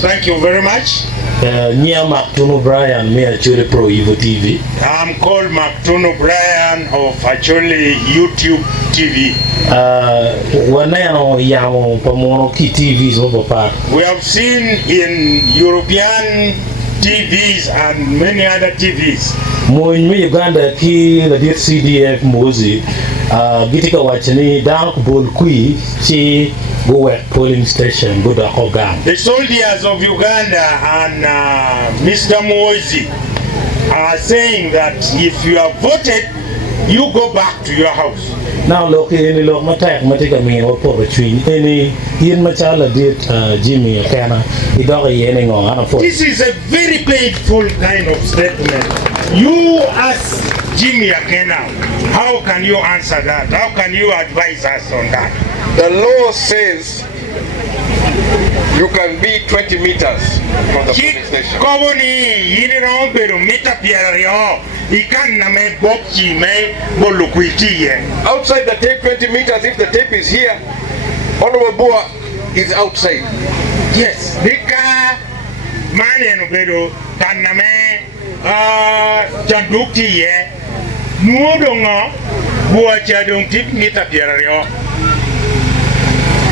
Thank you very much. Brian, me Acholi Pro Evo TV. I'm called Mactuno Brian of Acholi YouTube TV. We have seen in European TVs and many other TVs. Uganda ki la CDF Muhoozi gitika wachani down bol kui chi go at polling station go da Uganda. The soldiers of Uganda and Mr. Muhoozi are saying that if you are voted, you go back to your house. Now look, any look matak matika me or for between any yin machala did Jimmy Akena This is a very painful kind of statement. You ask Jimmy Akena, how can you answer that? How can you advise us on that? The law says you can be 20 meters from the police station. Outside the tape 20 meters, if the tape is here, Honorable Boa is outside. Yes. Dika mane no kaname janduki ye nuodongo Boa chadong tip mita pierario.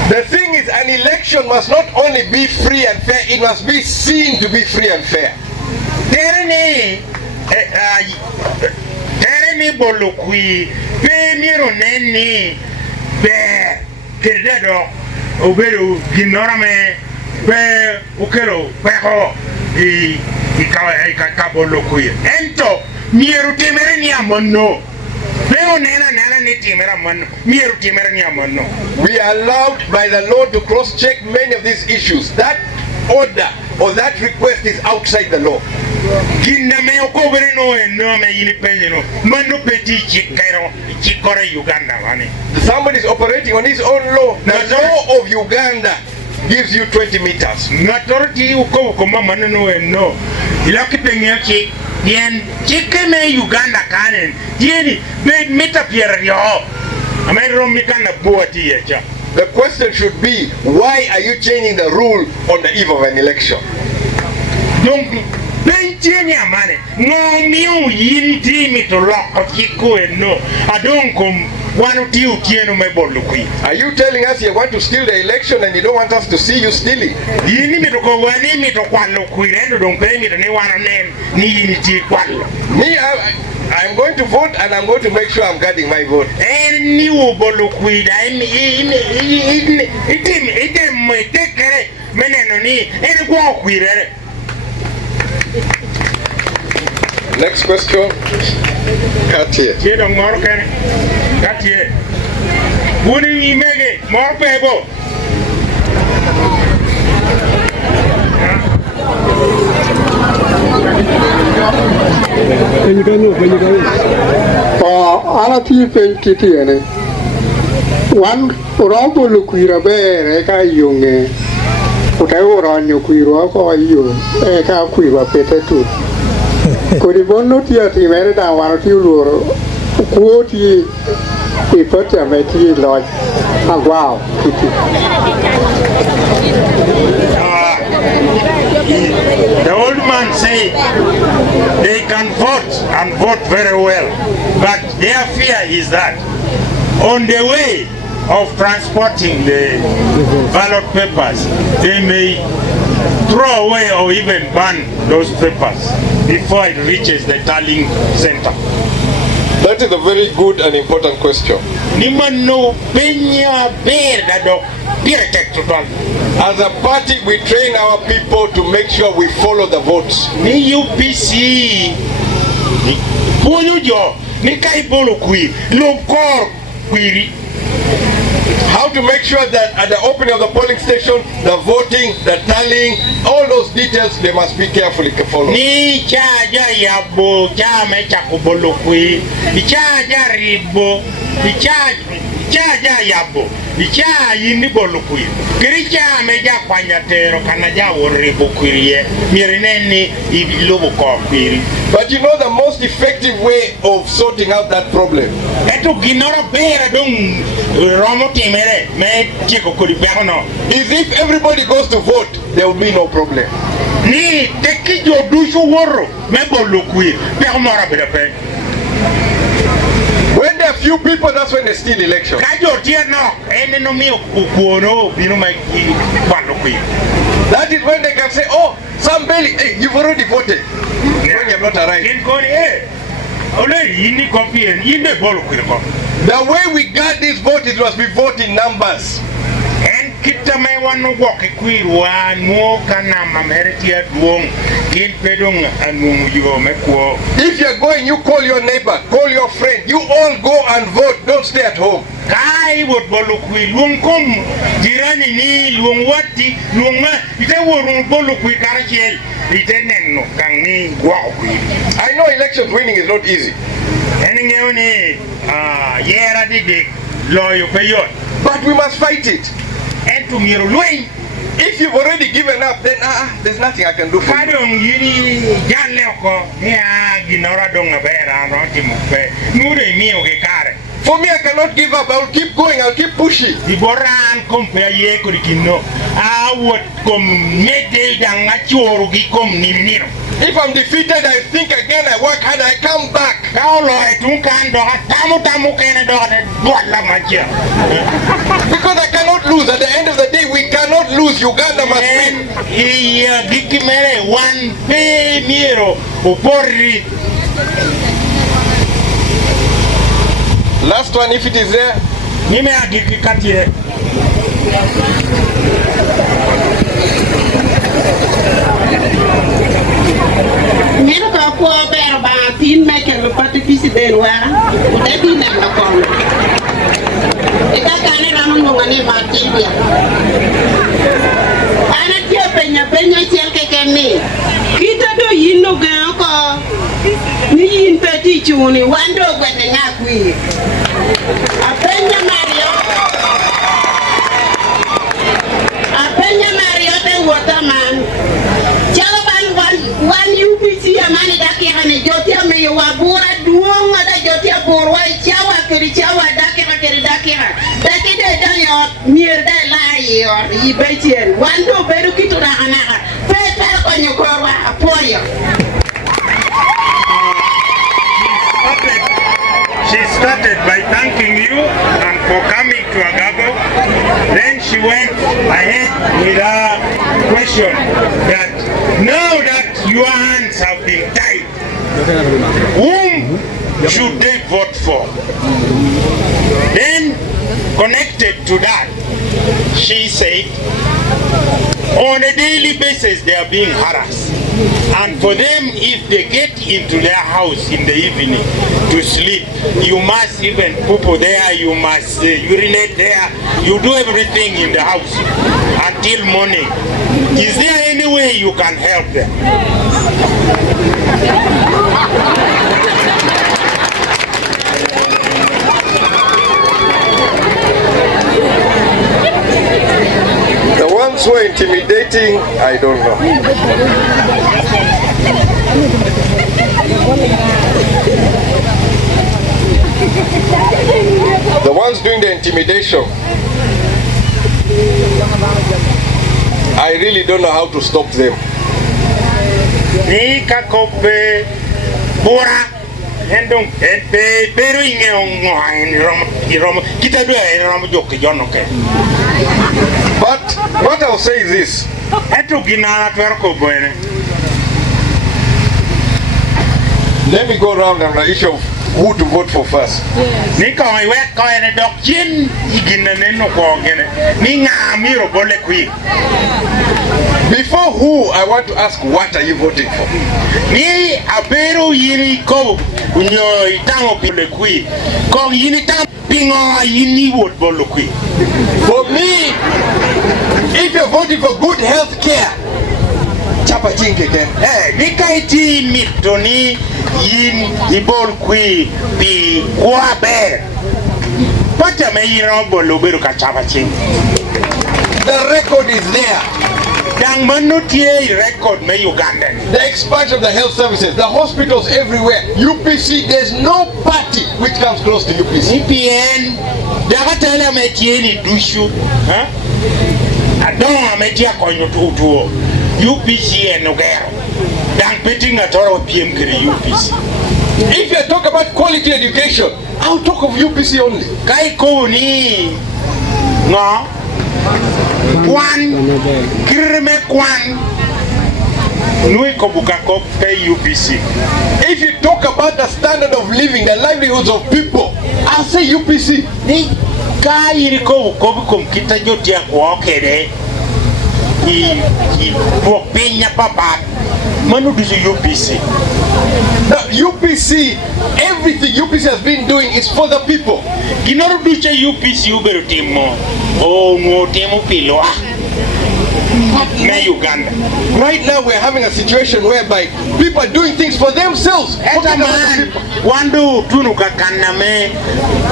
The thing is, an election must not only be free and fair, it must be seen to be free and fair. Tereni bolukui be miro neni be keredo oberu ginorame be ukero peko I bolukui ento miro temereni amonno. We are allowed by the law to cross-check many of these issues. That order or that request is outside the law. Somebody is operating on his own law. The law of Uganda gives you 20 meters. Yen chikeme Uganda kanen yeni be meta pierre yo amero mikana boati yecha. The question should be, why are you changing the rule on the eve of an election? Donc bencheni amane no miu yin timi to lock chiko no adonkum wanu tiu tieno me bolukui. Are you telling us you want to steal the election and you don't want us to see you stealing? Yini mi to ko wani mi to kwalo kuirendo don pe mi to ni wana nen ni yini ti kwalo. Me I'm going to vote and I'm going to make sure I'm guarding my vote. Ni wo bolukui da ite me tekere meneno ni eni kwa kuirere. Next question. Katie. Jedo ngoro kere. Katie. Buni imege moro pebo. Ala ti kiti ene. Wan robo lukuira bere ka yunge. Utai ranyo kuiro ko ayo e ka kuiwa pete tu. Kodi bonno ti ati mere da wano ti loro. Kuoti e pata meti lodge. Wow, kiti. The old man said they can vote and vote very well, but their fear is that on the way of transporting the ballot papers, they may throw away or even burn those papers before it reaches the tallying center. That is a very good and important question. As a party, we train our people to make sure we follow the votes. How to make sure that at the opening of the polling station, the voting, the tallying, all those details, they must be carefully followed. ja yabo icha yini bolukui kiricha meja kwanya tero kana ja woribo kurie mireneni ilobo kopiri. But you know the most effective way of sorting out that problem? Eto ginoro bera dong romo timere me chiko kuri behono. Is if everybody goes to vote, there will be no problem. Ni teki jo dushu woro me bolukui behomora berepe. When there are few people, that's when they steal elections. That is when they can say, oh, somebody, hey, you've already voted. When you have not arrived. The way we got this vote, it must be vote in numbers. If you're going, you call your neighbor, call your friend, you all go and vote, don't stay at home. I know election winning is not easy. But we must fight it. If you've already given up, then there's nothing I can do for you. For me, I cannot give up. I'll keep going. I'll keep pushing. If I'm defeated, I think again, I work hard, I come back. Because I cannot lose. At the end of the day, we cannot lose. Uganda must win. Last one, if it is there. She started by thanking you and for coming to Agabo. Then she went ahead with a question that now that your hands have been tied, whom should they vote for? Then connected to that, she said, on a daily basis they are being harassed. And for them, if they get into their house in the evening to sleep, you must even poo there, you must urinate there, you do everything in the house until morning. Is there any way you can help them? The ones who are intimidating, I don't know. The ones doing the intimidation, I really don't know how to stop them. But what I'll say is this. Let me go around on the issue of who to vote for first. Before who, I want to ask, what are you voting for? For me, if you're voting for good health care, chapa chink again. Nikaiti mitoni yin ibol kui bi kwaber. Pata me yiro bolo ka chaba ching. The record is there. Dang manutie record me Ugandan. The expansion of the health services, the hospitals everywhere. UPC, there's no party which comes close to UPC. CPN, daga tele me tieni dushu, huh? Adon ametia konyo tutuo. UPC enogero. Dang petting atoro PM kiri UPC. If you talk about quality education, I'll talk of UPC only. Kai ko ni ngo kwan kirme kwan nui kobuka ko pay UPC. If you talk about the standard of living, the livelihoods of people, I'll say UPC. Ni kai ko bukom kita jotia ko kere i popenya papa manu do UPC. Now UPC, everything UPC has been doing is for the people. Ginoro duche UPC ubero timo. Oh no timo pilwa. Me Uganda. Right now we're having a situation whereby people are doing things for themselves. Eta man, wando tunu kakana me.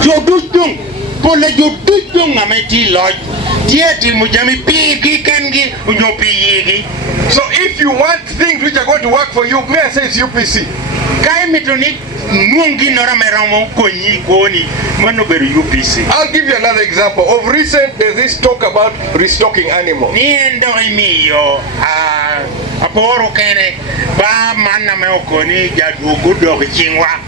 Jodutung, pole jodutung ameti lodge. Tieti mujami pigi kengi unyopi yigi. So if you want things which are going to work for you, may I say it's UPC. Kai mitoni nungi nora meramo konyi koni manoberu UPC. I'll give you another example. Of recent, there's this talk about restocking animals. Ni endo imiyo aporo kene ba manna me okoni jadu gudo chingwa.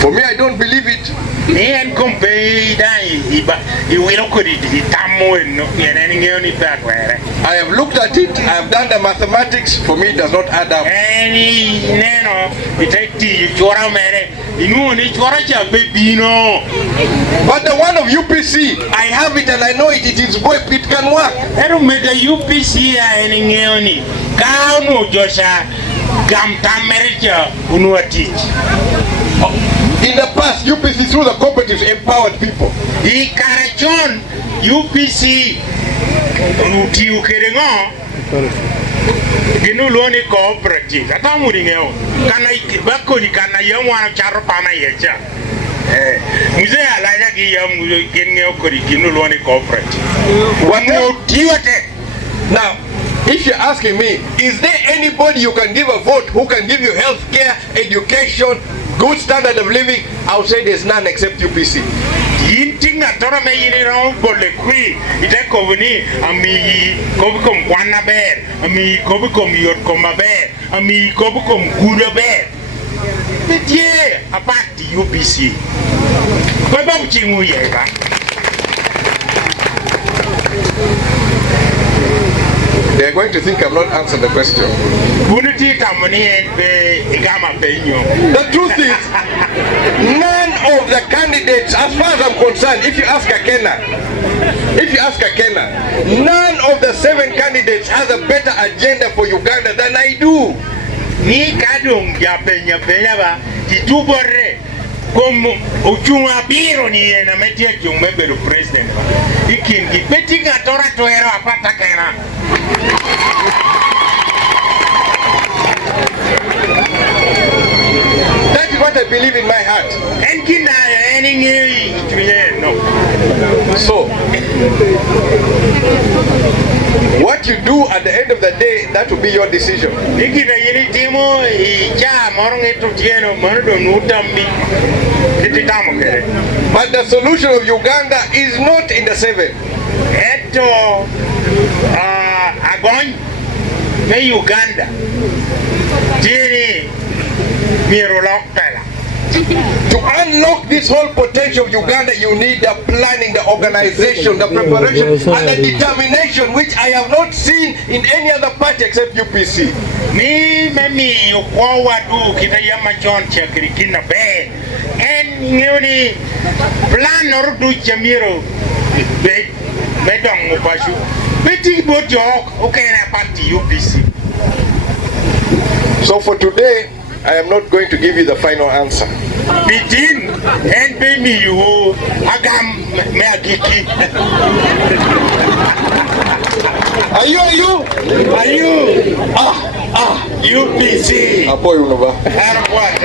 For me, I don't believe it. Ni en kompe dai iba iwilo kodi tamo no yeneni ngoni Bagwere. I have looked at it, I have done the mathematics, for me it does not add up. Any neno itati chora mere inu ni chora cha baby no. But the one of UPC, I have it and I know it is it can work. Ero mega UPC eni ngoni ka no josha gamta mercha unuati. In the past, UPC through the cooperatives empowered people. I karachon UPC uti ukerengo ginu loni cooperative ata muringeo kana bakoni kana yamwa charo pana yecha muze alaja ki yamu ginu kori ginu loni cooperative wanu tiwate. Now if you're asking me, is there anybody you can give a vote who can give you health care, education, good standard of living? I would say there's none except UPC. Yintinga tora me yiniro bole kui ite kovuni ami kobukom kwana ber ami kobukom yot koma ber ami kobukom gudo ber tie apart UPC baba uchingu yeba. They are going to think I've not answered the question. The truth is, none of the candidates, as far as I'm concerned, if you ask Akena, none of the 7 candidates has a better agenda for Uganda than I do. Ni kadung ya penya ba itubore como uchunga biro ni na metia jumbe president ikin gipetinga tora toero apata kana. That is what I believe in my heart. And no. So, what you do at the end of the day, that will be your decision. But the solution of Uganda is not in the 7. Uganda. To unlock this whole potential of Uganda, you need the planning, the organization, the preparation, and the determination, which I have not seen in any other party except UPC. Plan or do Jamiro, Bedong Bashu, Betty Bojok, okay, party UPC. So for today, I am not going to give you the final answer. Begin and pay me you agam me agiki. Are you? UPC. Apoy unova. What?